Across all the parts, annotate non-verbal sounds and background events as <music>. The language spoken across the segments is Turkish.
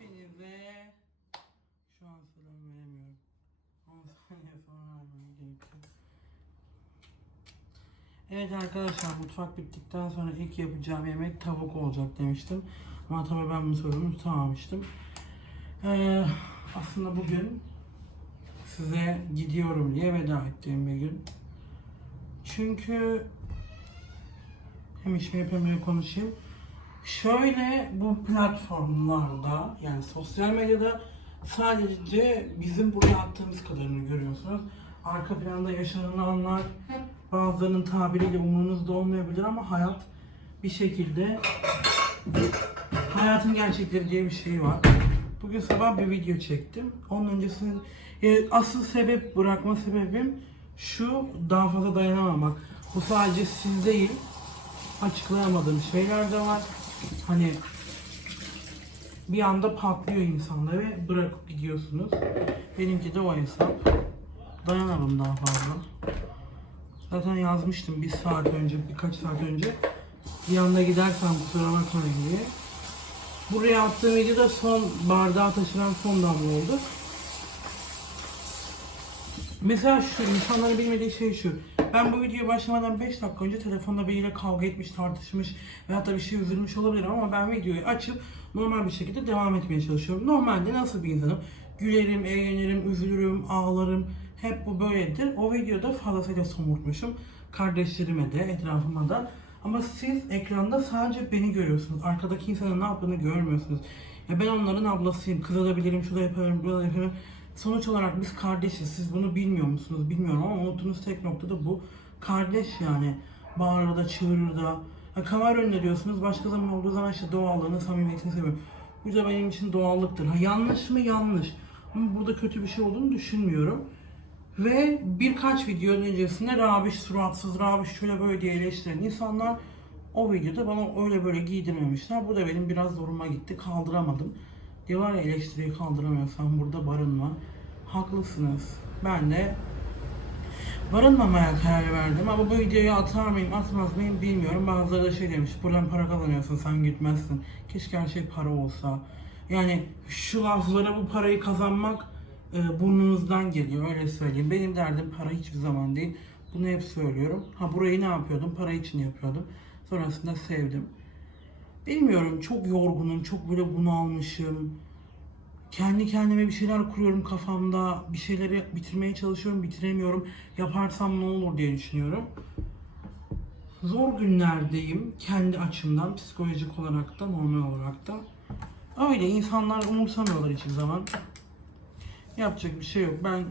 Hepinize şu an selam veremiyorum. 10 saniye sonra. Evet arkadaşlar mutfak bittikten sonra ilk yapacağım yemek tavuk olacak demiştim. Ama tabii ben bu sorumu tutamamıştım. Ee, aslında bugün size gidiyorum diye veda ettiğim bir gün. Çünkü hem işimi yapayım konuşayım. Şöyle bu platformlarda yani sosyal medyada sadece bizim buraya attığımız kadarını görüyorsunuz. Arka planda yaşanılanlar bazılarının tabiriyle umurunuzda olmayabilir ama hayat bir şekilde hayatın gerçekleri diye bir şey var. Bugün sabah bir video çektim. Onun öncesinde e, asıl sebep bırakma sebebim şu daha fazla dayanamamak. Bu sadece siz değil açıklayamadığım şeyler de var. Hani bir anda patlıyor insanlar ve bırakıp gidiyorsunuz. Benimki de o hesap. Dayanamam daha fazla. Zaten yazmıştım bir saat önce, birkaç saat önce. Bir anda gidersen kusura bakmayın diye. Buraya attığım videoda son bardağa taşıran son damla oldu. Mesela şu insanların bilmediği şey şu. Ben bu videoya başlamadan 5 dakika önce telefonda biriyle kavga etmiş, tartışmış ve hatta bir şey üzülmüş olabilirim ama ben videoyu açıp normal bir şekilde devam etmeye çalışıyorum. Normalde nasıl bir insanım? Gülerim, eğlenirim, üzülürüm, ağlarım. Hep bu böyledir. O videoda fazlasıyla somurtmuşum. Kardeşlerime de, etrafıma da. Ama siz ekranda sadece beni görüyorsunuz. Arkadaki insanın ne yaptığını görmüyorsunuz. Ya ben onların ablasıyım. Kızabilirim, şurada yaparım, burada yaparım. Sonuç olarak biz kardeşiz. Siz bunu bilmiyor musunuz bilmiyorum ama unuttuğunuz tek nokta da bu. Kardeş yani. Bağırır da, çığırır da. Ha, kamera önünde diyorsunuz. Başka zaman olduğu zaman işte doğallığını, samimiyetini seviyorum. Bu da benim için doğallıktır. Ha, yanlış mı? Yanlış. Ama burada kötü bir şey olduğunu düşünmüyorum. Ve birkaç video öncesinde Rabiş suratsız, Rabiş şöyle böyle diye eleştiren insanlar o videoda bana öyle böyle giydirmemişler. Bu da benim biraz zoruma gitti. Kaldıramadım. Diyorlar ya eleştiriyi kaldıramıyorsan burada barınma. Haklısınız. Ben de barınmamaya karar verdim ama bu videoyu atar mıyım atmaz mıyım bilmiyorum. Bazıları da şey demiş buradan para kazanıyorsun sen gitmezsin. Keşke her şey para olsa. Yani şu laflara bu parayı kazanmak e, burnunuzdan geliyor öyle söyleyeyim. Benim derdim para hiçbir zaman değil. Bunu hep söylüyorum. Ha burayı ne yapıyordum? Para için yapıyordum. Sonrasında sevdim. Bilmiyorum çok yorgunum, çok böyle bunalmışım. Kendi kendime bir şeyler kuruyorum kafamda. Bir şeyleri bitirmeye çalışıyorum, bitiremiyorum. Yaparsam ne olur diye düşünüyorum. Zor günlerdeyim kendi açımdan, psikolojik olarak da, normal olarak da. Öyle insanlar umursamıyorlar hiçbir zaman. Yapacak bir şey yok. Ben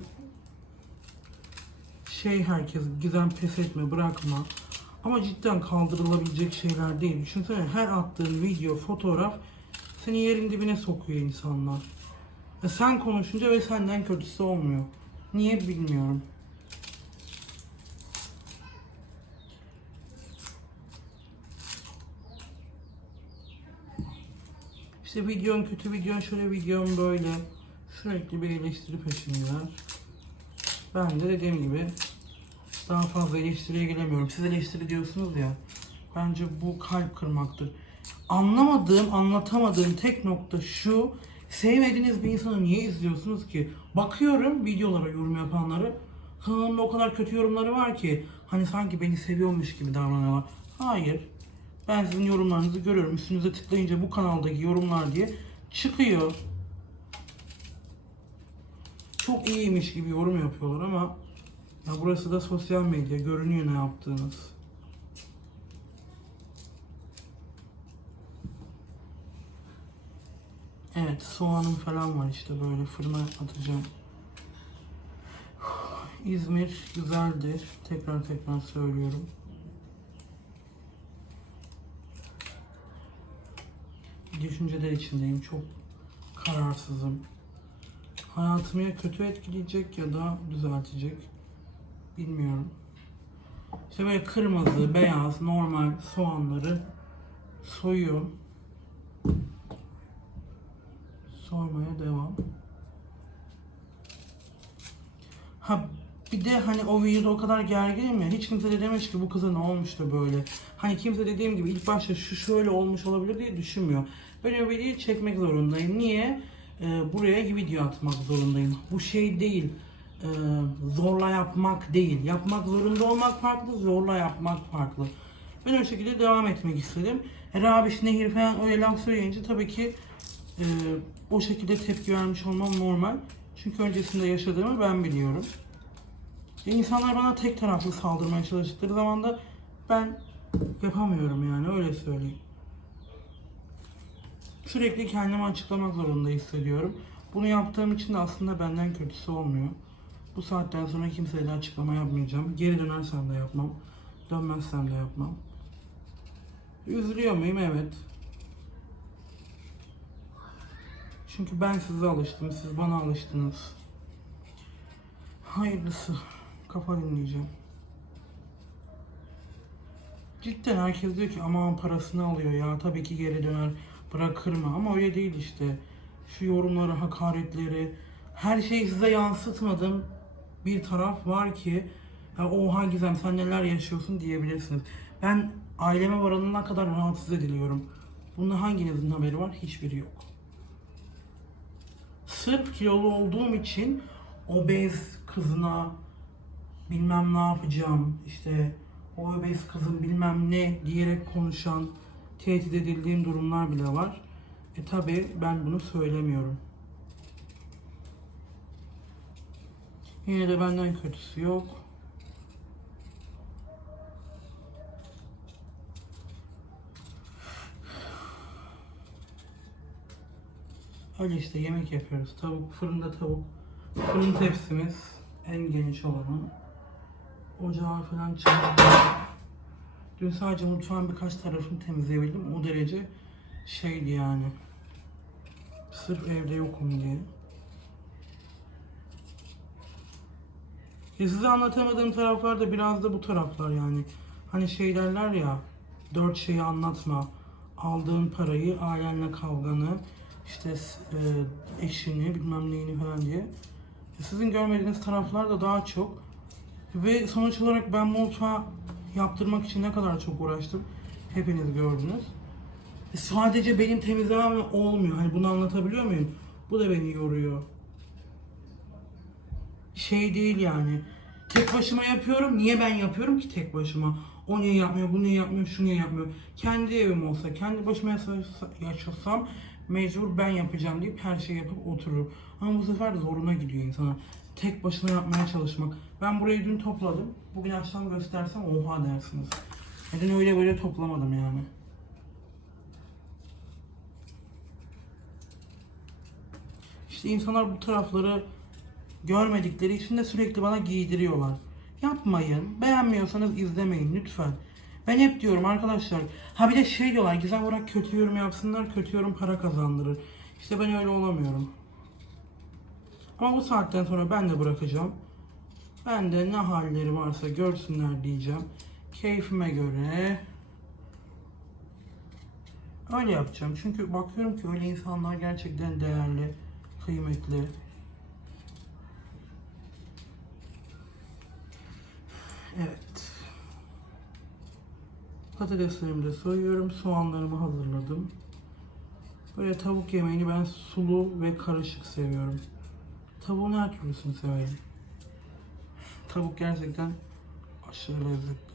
şey herkes gizem pes etme, bırakma. Ama cidden kaldırılabilecek şeyler değil. Düşünsene her attığın video, fotoğraf seni yerin dibine sokuyor insanlar. E sen konuşunca ve senden kötüsü olmuyor. Niye bilmiyorum. İşte videon kötü videon şöyle videon böyle. Sürekli bir eleştiri peşindeler. Ben de dediğim gibi daha fazla eleştiriye gelemiyorum. Siz eleştiri diyorsunuz ya. Bence bu kalp kırmaktır. Anlamadığım, anlatamadığım tek nokta şu. Sevmediğiniz bir insanı niye izliyorsunuz ki? Bakıyorum videolara yorum yapanları. Kanalımda o kadar kötü yorumları var ki. Hani sanki beni seviyormuş gibi davranıyorlar. Hayır. Ben sizin yorumlarınızı görüyorum. Üstünüze tıklayınca bu kanaldaki yorumlar diye çıkıyor. Çok iyiymiş gibi yorum yapıyorlar ama ya burası da sosyal medya. Görünüyor ne yaptığınız. Evet soğanım falan var işte böyle fırına atacağım. İzmir güzeldir. Tekrar tekrar söylüyorum. Düşünceler içindeyim. Çok kararsızım. Hayatımı ya kötü etkileyecek ya da düzeltecek. Bilmiyorum. İşte böyle kırmızı, beyaz, normal soğanları soyuyorum. Soymaya devam. Ha Bir de hani o videoda o kadar gerginim ya hiç kimse de demiş ki bu kıza ne olmuş da böyle. Hani kimse dediğim gibi ilk başta şu şöyle olmuş olabilir diye düşünmüyor. Ben o videoyu çekmek zorundayım. Niye? Ee, buraya video atmak zorundayım. Bu şey değil. Ee, zorla yapmak değil. Yapmak zorunda olmak farklı, zorla yapmak farklı. Ben o şekilde devam etmek istedim. E, Rabiş, Nehir falan öyle laf söyleyince tabii ki e, o şekilde tepki vermiş olmam normal. Çünkü öncesinde yaşadığımı ben biliyorum. E, insanlar bana tek taraflı saldırmaya çalıştıkları zaman da ben yapamıyorum yani öyle söyleyeyim. Sürekli kendimi açıklamak zorunda hissediyorum. Bunu yaptığım için de aslında benden kötüsü olmuyor. Bu saatten sonra kimseye de açıklama yapmayacağım. Geri dönersem de yapmam. Dönmezsem de yapmam. Üzülüyor muyum? Evet. Çünkü ben size alıştım, siz bana alıştınız. Hayırlısı. Kafa dinleyeceğim. Cidden herkes diyor ki aman parasını alıyor ya tabii ki geri döner bırakır mı ama öyle değil işte. Şu yorumları, hakaretleri her şeyi size yansıtmadım bir taraf var ki oha Gizem sen neler yaşıyorsun diyebilirsiniz. Ben aileme varanına kadar rahatsız ediliyorum. Bunun hanginizin haberi var? Hiçbiri yok. Sırf kilolu olduğum için obez kızına bilmem ne yapacağım işte o obez kızın bilmem ne diyerek konuşan tehdit edildiğim durumlar bile var. E tabi ben bunu söylemiyorum. Yine de benden kötüsü yok. Öyle işte yemek yapıyoruz. Tavuk, fırında tavuk. Fırın tepsimiz en geniş olanı. Ocağı falan çıkardım. Dün sadece mutfağın birkaç tarafını temizleyebildim. O derece şeydi yani. Sırf evde yokum diye. Ya size anlatamadığım taraflar da biraz da bu taraflar yani. Hani şey derler ya, dört şeyi anlatma. Aldığın parayı, ailenle kavganı, işte e, eşini, bilmem neyini falan diye. E, Sizin görmediğiniz taraflar da daha çok. Ve sonuç olarak ben mutfağı yaptırmak için ne kadar çok uğraştım. Hepiniz gördünüz. E, sadece benim temizlemem olmuyor. Hani bunu anlatabiliyor muyum? Bu da beni yoruyor. Şey değil yani. Tek başıma yapıyorum. Niye ben yapıyorum ki tek başıma? O niye yapmıyor, bu niye yapmıyor, şu niye yapmıyor? Kendi evim olsa, kendi başıma yaşasa- yaşasam mecbur ben yapacağım deyip her şeyi yapıp otururum. Ama bu sefer zoruna gidiyor insana. Tek başına yapmaya çalışmak. Ben burayı dün topladım. Bugün akşam göstersem oha dersiniz. Neden öyle böyle toplamadım yani. İşte insanlar bu tarafları görmedikleri için de sürekli bana giydiriyorlar. Yapmayın. Beğenmiyorsanız izlemeyin lütfen. Ben hep diyorum arkadaşlar. Ha bir de şey diyorlar Gizem Burak kötü yorum yapsınlar. Kötü yorum para kazandırır. İşte ben öyle olamıyorum. Ama bu saatten sonra ben de bırakacağım. Ben de ne halleri varsa görsünler diyeceğim. Keyfime göre öyle yapacağım. Çünkü bakıyorum ki öyle insanlar gerçekten değerli, kıymetli. Evet. Patateslerimi de soyuyorum. Soğanlarımı hazırladım. Böyle tavuk yemeğini ben sulu ve karışık seviyorum. Tavuğun her türlüsünü severim. Tavuk gerçekten aşırı lezzetli.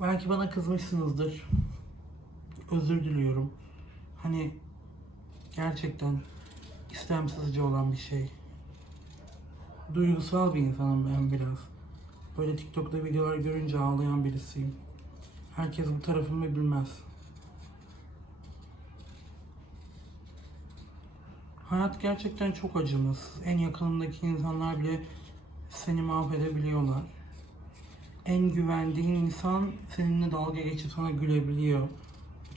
Belki bana kızmışsınızdır. Özür diliyorum. Hani gerçekten istemsizce olan bir şey. Duygusal bir insanım ben biraz. Böyle TikTok'ta videolar görünce ağlayan birisiyim. Herkes bu tarafımı bilmez. Hayat gerçekten çok acımasız. En yakınındaki insanlar bile seni mahvedebiliyorlar. En güvendiğin insan seninle dalga geçip sana gülebiliyor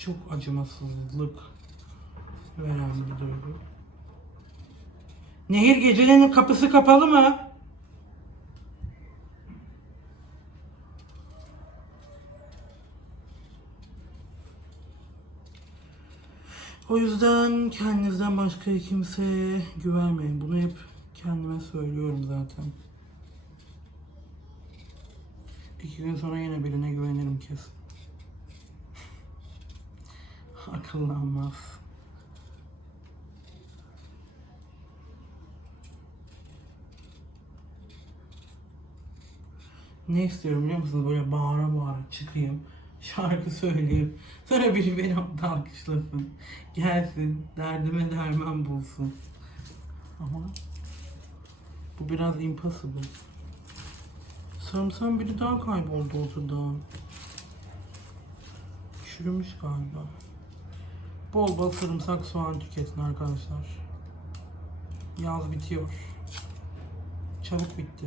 çok acımasızlık veren bir duygu. Nehir gecenin kapısı kapalı mı? O yüzden kendinizden başka kimseye güvenmeyin. Bunu hep kendime söylüyorum zaten. İki gün sonra yine birine güvenirim kesin. Akıllanmaz. Ne istiyorum biliyor musunuz? Böyle bağıra bağıra çıkayım. Şarkı söyleyeyim. Sonra biri beni alkışlasın. Gelsin. Derdime derman bulsun. Ama bu biraz impossible. Sarımsağın biri daha kayboldu ortadan. Çürümüş galiba. Bol bol sarımsak soğan tüketin arkadaşlar. Yaz bitiyor. Çabuk bitti.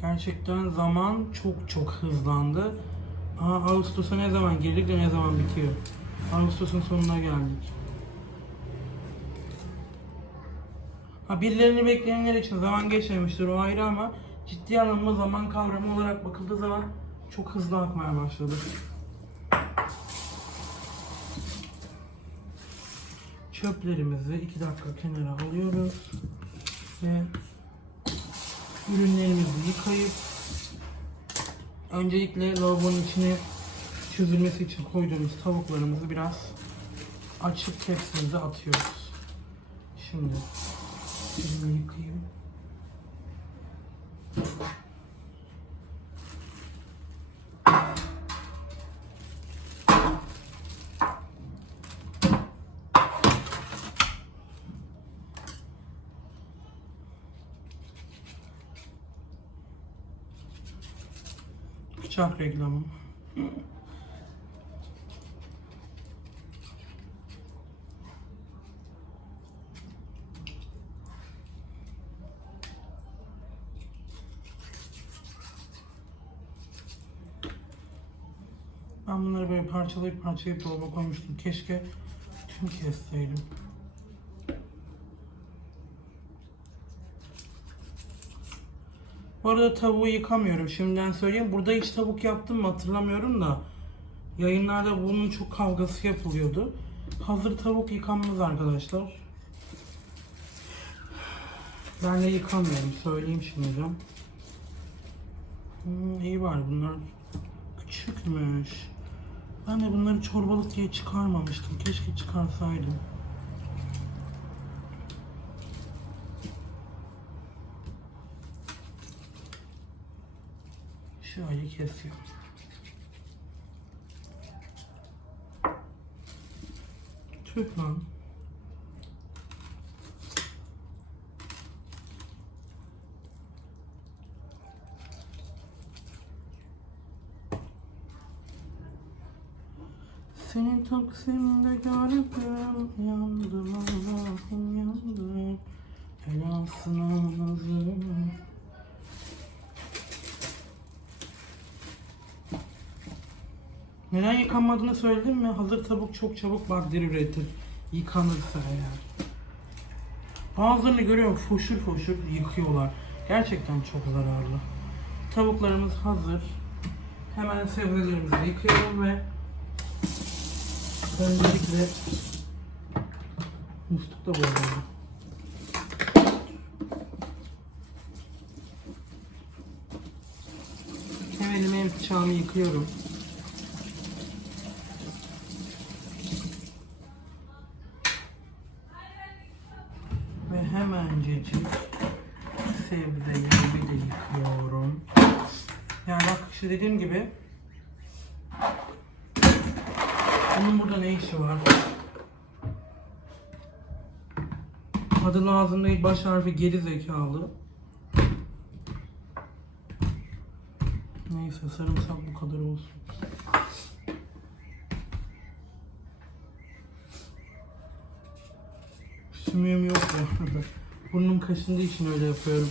Gerçekten zaman çok çok hızlandı. Aa, Ağustos'a ne zaman girdik de ne zaman bitiyor. Ağustos'un sonuna geldik. Ha birilerini bekleyenler için zaman geçmemiştir o ayrı ama ciddi anlamda zaman kavramı olarak bakıldığı zaman çok hızlı akmaya başladı. Çöplerimizi 2 dakika kenara alıyoruz ve ürünlerimizi yıkayıp öncelikle lavabonun içine çözülmesi için koyduğumuz tavuklarımızı biraz açıp tepsimize atıyoruz. Şimdi elimi yıkayayım. Bıçak reklamı. Ben bunları böyle parçalayıp parçalayıp dolaba koymuştum. Keşke tüm kesseydim. Bu arada tavuğu yıkamıyorum. Şimdiden söyleyeyim. Burada hiç tavuk yaptım mı hatırlamıyorum da. Yayınlarda bunun çok kavgası yapılıyordu. Hazır tavuk yıkanmaz arkadaşlar. Ben de yıkamıyorum. Söyleyeyim şimdiden. Hmm, iyi var bunlar küçükmüş. Ben de bunları çorbalık diye çıkarmamıştım. Keşke çıkarsaydım. Şöyle kesiyorum. Tüh lan. Taksim'de gördüm Yandım Allah'ım yandım Helasına nazım Neden yıkanmadığını söyledim mi? Hazır tavuk çok çabuk bakteri üretir. Yıkanırsa eğer. Bazılarını görüyorum foşur foşur yıkıyorlar. Gerçekten çok zararlı. Tavuklarımız hazır. Hemen sebzelerimizi yıkayalım ve öncelikle muslukta boyayalım. Hem elimi bıçağımı yıkıyorum. Ve hemencecik sebzelerimi de yıkıyorum. Yani bak işte dediğim gibi bunun burada ne işi var? Adı lazım değil, baş harfi geri zekalı. Neyse sarımsak bu kadar olsun. Sümüğüm yok ya. <laughs> Burnum kaşındığı için öyle yapıyorum.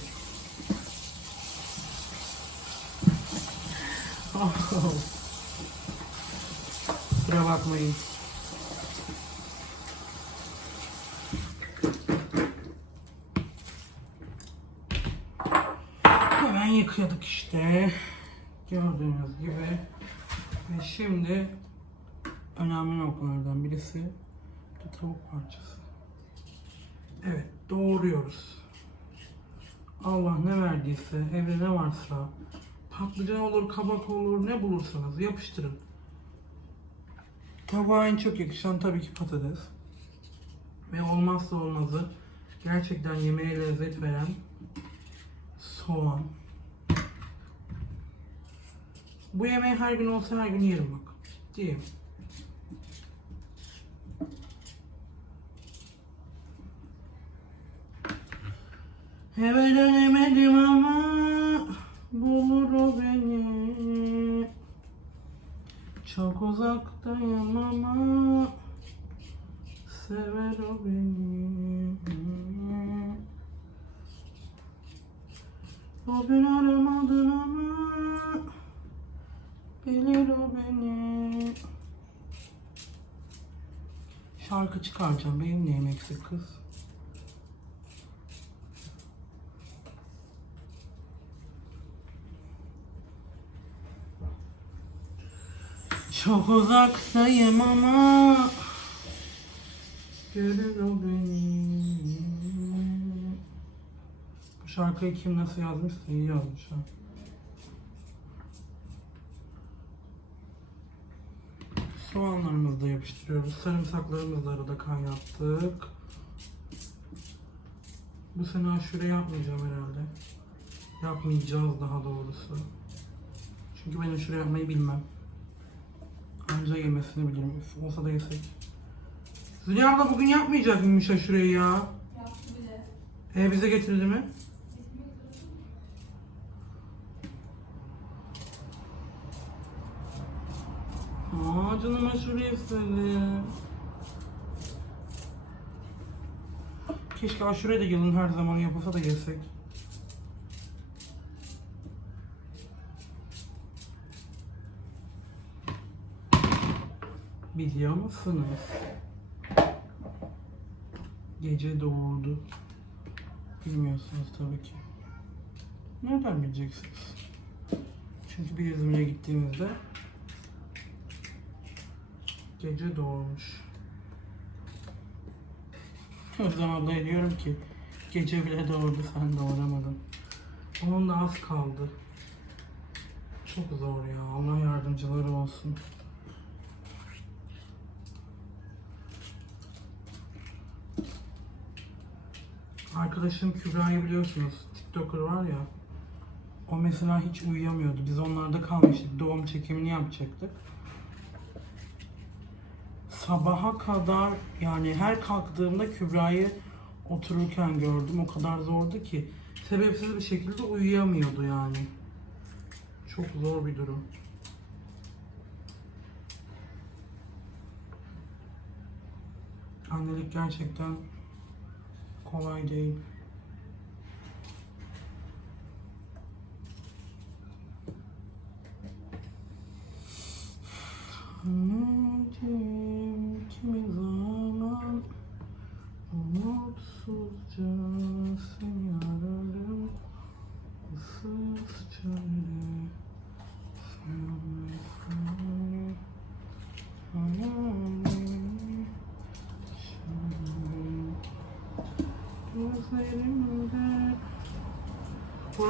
Kusura bakmayın. Hemen yıkıyorduk işte. Gördüğünüz gibi. Ve şimdi önemli noktalardan birisi İşte tavuk parçası. Evet, doğruyoruz. Allah ne verdiyse, evde ne varsa, patlıcan olur, kabak olur, ne bulursanız yapıştırın. Tavuğa en çok yakışan tabii ki patates. Ve olmazsa olmazı, gerçekten yemeğe lezzet veren soğan. Bu yemeği her gün olsa her gün yerim bak. Ciddiyim. Eve dönemedim ama bulur o beni. Çok uzaktayım ama sever o beni. O gün aramadın ama bilir o beni. Şarkı çıkaracağım. Benim neyim eksik kız? Çok uzaktayım ama görür o beni. Bu şarkıyı kim nasıl yazmışsa iyi yazmış ha. Soğanlarımızı da yapıştırıyoruz. Sarımsaklarımızı da kaynattık. Bu sene aşure yapmayacağım herhalde. Yapmayacağız daha doğrusu. Çünkü ben aşure yapmayı bilmem. Anca yemesini bilirim. Üf, olsa da yesek. Zülya abla bugün yapmayacak mıymış aşureyi ya? Yaptı bile. E bize getirdi mi? Aa canım aşure istedi. Keşke aşure de yılın her zaman yapılsa da yesek. Biliyor musunuz? Gece doğurdu. Bilmiyorsunuz tabii ki. Nereden bileceksiniz? Çünkü bir İzmir'e gittiğimizde gece doğmuş. Özlem ablaya diyorum ki gece bile doğurdu sen doğuramadın. Onun da az kaldı. Çok zor ya. Allah yardımcıları olsun. Arkadaşım Kübra'yı biliyorsunuz. TikToker var ya. O mesela hiç uyuyamıyordu. Biz onlarda kalmıştık. Doğum çekimini yapacaktık. Sabaha kadar yani her kalktığımda Kübra'yı otururken gördüm. O kadar zordu ki. Sebepsiz bir şekilde uyuyamıyordu yani. Çok zor bir durum. Annelik gerçekten kolay değil. Anneciğim kimi zaman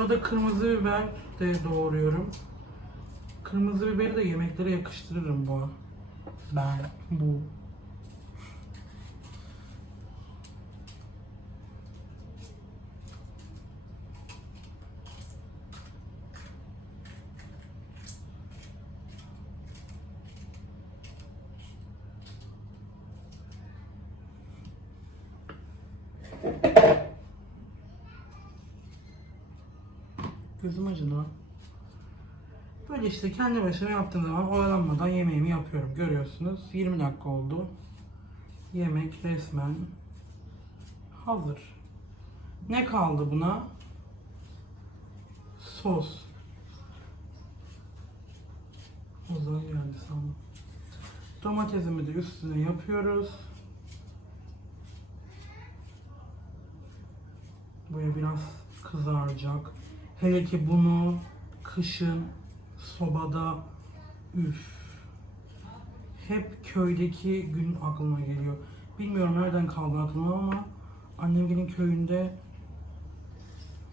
Bu arada kırmızı biber de doğruyorum. Kırmızı biberi de yemeklere yakıştırırım bu. Ben bu. Gözüm acıdı. Böyle işte kendi başıma yaptığım zaman oyalanmadan yemeğimi yapıyorum. Görüyorsunuz 20 dakika oldu. Yemek resmen hazır. Ne kaldı buna? Sos. O zaman geldi sandım. Domatesimi de üstüne yapıyoruz. Böyle biraz kızaracak. Hele ki bunu kışın sobada üf. Hep köydeki gün aklıma geliyor. Bilmiyorum nereden kaldı aklıma ama annemgilin köyünde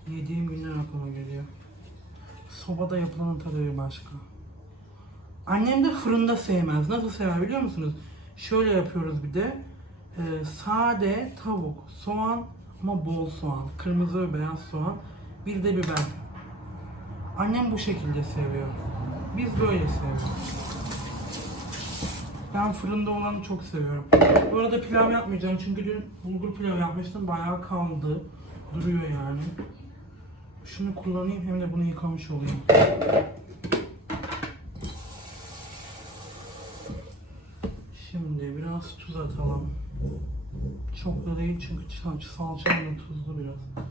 yediğim günler aklıma geliyor. Sobada yapılanın tadı başka. Annem de fırında sevmez. Nasıl sever biliyor musunuz? Şöyle yapıyoruz bir de. Ee, sade tavuk, soğan ama bol soğan. Kırmızı ve beyaz soğan. Bir de biber. Annem bu şekilde seviyor. Biz böyle seviyoruz. Ben fırında olanı çok seviyorum. Bu arada pilav yapmayacağım çünkü dün bulgur pilav yapmıştım. Bayağı kaldı. Duruyor yani. Şunu kullanayım hem de bunu yıkamış olayım. Şimdi biraz tuz atalım. Çok da değil çünkü salça salçam tuzlu biraz.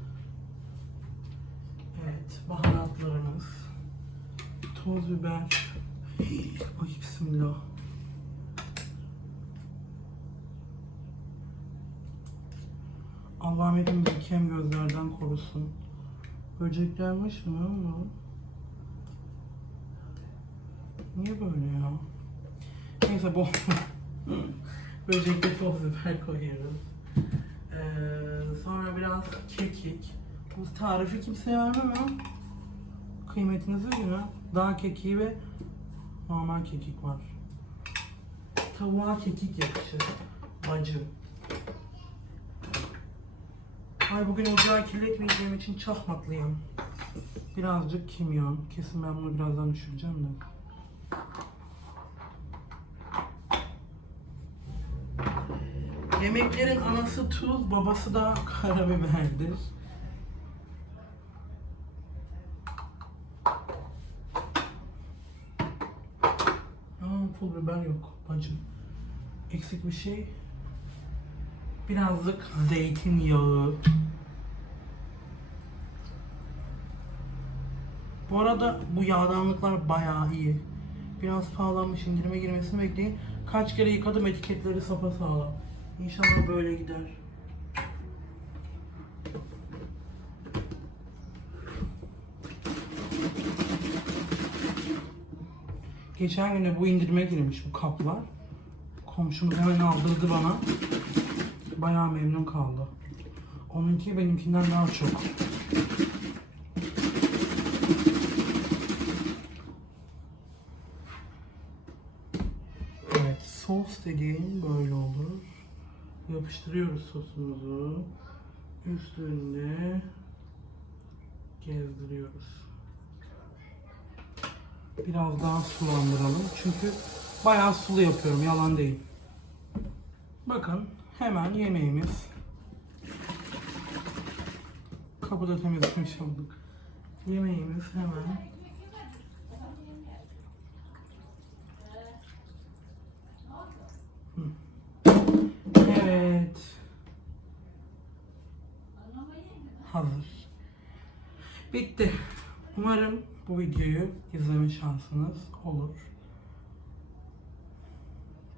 Evet, baharatlarımız. Toz biber. Ay bismillah. Allah'ım hepimizi kem gözlerden korusun. Böceklenmiş mi ama? Niye böyle ya? Neyse bu. <laughs> Böcekli toz biber koyuyoruz. Ee, sonra biraz kekik. Bu tarifi kimseye vermem ama kıymetinizi bilin. Dağ kekiği ve normal kekik var. Tavuğa kekik yakışır. Bacım. Ay bugün ocağı kirletmeyeceğim için çakmaklıyım. Birazcık kimyon. Kesin ben bunu birazdan düşüreceğim de. Yemeklerin anası tuz, babası da <laughs> karabiberdir. Aa, pul biber yok bacım. Eksik bir şey. Birazcık zeytinyağı. Bu arada bu yağdanlıklar bayağı iyi. Biraz pahalanmış indirime girmesini bekleyin. Kaç kere yıkadım etiketleri sapasağlam. İnşallah böyle gider. Geçen gün de bu indirime girmiş bu kaplar. Komşumuz hemen aldırdı bana. Bayağı memnun kaldı. Onunki benimkinden daha çok. Evet, sos dediğin böyle olur. Yapıştırıyoruz sosumuzu. Üstünde gezdiriyoruz. Biraz daha sulandıralım. Çünkü bayağı sulu yapıyorum, yalan değil. Bakın hemen yemeğimiz. Kapı da temizlemiş olduk. Yemeğimiz hemen. Evet. Hazır. Bitti. Umarım bu videoyu izleme şansınız olur.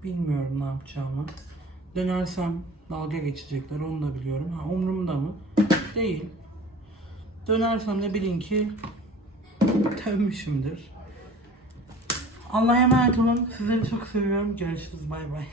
Bilmiyorum ne yapacağımı. Dönersem dalga geçecekler onu da biliyorum. Ha, umurumda mı? Değil. Dönersem de bilin ki dönmüşümdür. Allah'a emanet olun. Sizleri çok seviyorum. Görüşürüz. Bay bay.